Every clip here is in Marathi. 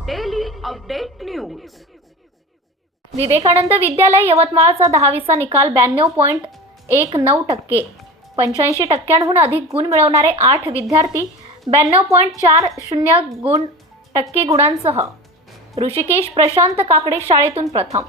अपडेट न्यूज विवेकानंद विद्यालय यवतमाळचा दहावीचा निकाल ब्याण्णव पॉईंट एक नऊ टक्के. पंच्याऐंशी टक्क्यांहून अधिक गुण मिळवणारे आठ विद्यार्थी ब्याण्णव पॉईंट चार शून्य गुण टक्के गुणांसह. ऋषिकेश प्रशांत काकडे शाळेतून प्रथम.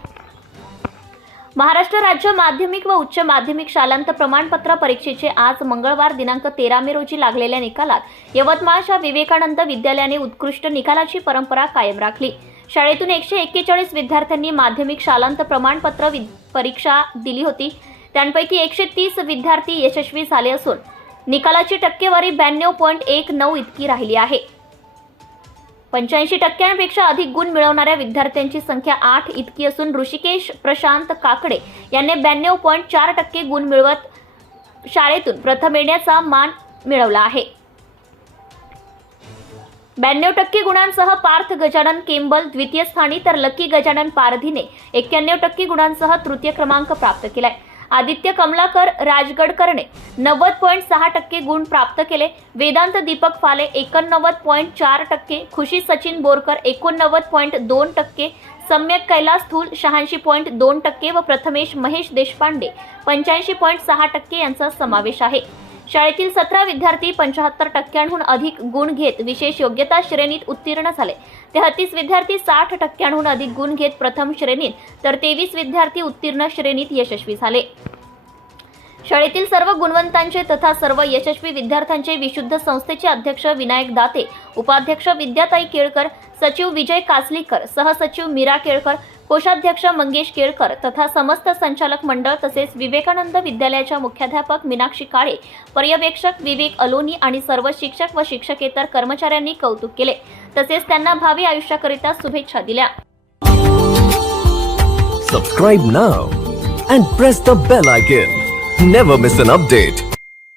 महाराष्ट्र राज्य माध्यमिक व उच्च माध्यमिक शालांत प्रमाणपत्र परीक्षेचे आज मंगळवार दिनांक तेरा मे रोजी लागलेल्या निकालात यवतमाळच्या विवेकानंद विद्यालयाने उत्कृष्ट निकालाची परंपरा कायम राखली. शाळेतून एकशे एक्केचाळीस विद्यार्थ्यांनी माध्यमिक शालांत प्रमाणपत्र वि- परीक्षा दिली होती. त्यांपैकी एकशे तीस विद्यार्थी यशस्वी झाले असून निकालाची टक्केवारी ब्याण्णव पॉईंट एक नऊ इतकी राहिली आहे. पंच्याऐंशी टक्क्यांपेक्षा अधिक गुण मिळवणाऱ्या विद्यार्थ्यांची संख्या आठ इतकी असून ऋषिकेश प्रशांत काकडे यांनी ब्याण्णव पॉईंट चार टक्के गुण मिळवत शाळेतून प्रथम येण्याचा मान मिळवला आहे. ब्याण्णव टक्के गुणांसह पार्थ गजानन केंबल द्वितीय स्थानी तर लकी गजानन पारधीने एक्क्याण्णव टक्के गुणांसह तृतीय क्रमांक प्राप्त केलाय. आदित्य कमलाकर राजगडकरने नव्वद पॉईंट सहा टक्के गुण प्राप्त केले. वेदांत दीपक फाले एकोणनव्वद पॉईंट चार टक्के. खुशी सचिन बोरकर एकोणनव्वद पॉईंट दोन टक्के. सम्यक कैलास थूल शहाऐंशी पॉईंट दोन टक्के व प्रथमेश महेश देशपांडे पंच्याऐंशी पॉईंट सहा टक्के यांचा समावेश आहे. शाळेतील सतरा विद्यार्थी पंचाहत्तर टक्क्यांहून अधिक गुण घेत विशेष योग्यता श्रेणीत उत्तीर्ण झाले. तेहतीस विद्यार्थी साठ टक्क्यांहून अधिक गुण घेत प्रथम श्रेणीत तर तेवीस विद्यार्थी उत्तीर्ण श्रेणीत यशस्वी झाले. शाळेतील सर्व गुणवंतांचे तथा सर्व यशस्वी विद्यार्थ्यांचे विशुद्ध संस्थेचे अध्यक्ष विनायक दाते उपाध्यक्ष विद्याताई केळकर सचिव विजय कासलीकर सहसचिव मीरा केळकर कोषाध्यक्ष मंगेश केळकर तथा समस्त संचालक मंडळ तसेच विवेकानंद विद्यालयाच्या मुख्याध्यापक मीनाक्षी काळे पर्यवेक्षक विवेक अलोनी आणि सर्व शिक्षक व शिक्षकेतर कर्मचाऱ्यांनी कौतुक केले. तसेच त्यांना भावी आयुष्याकरिता शुभेच्छा दिल्या. Subscribe now and press the bell icon never miss an update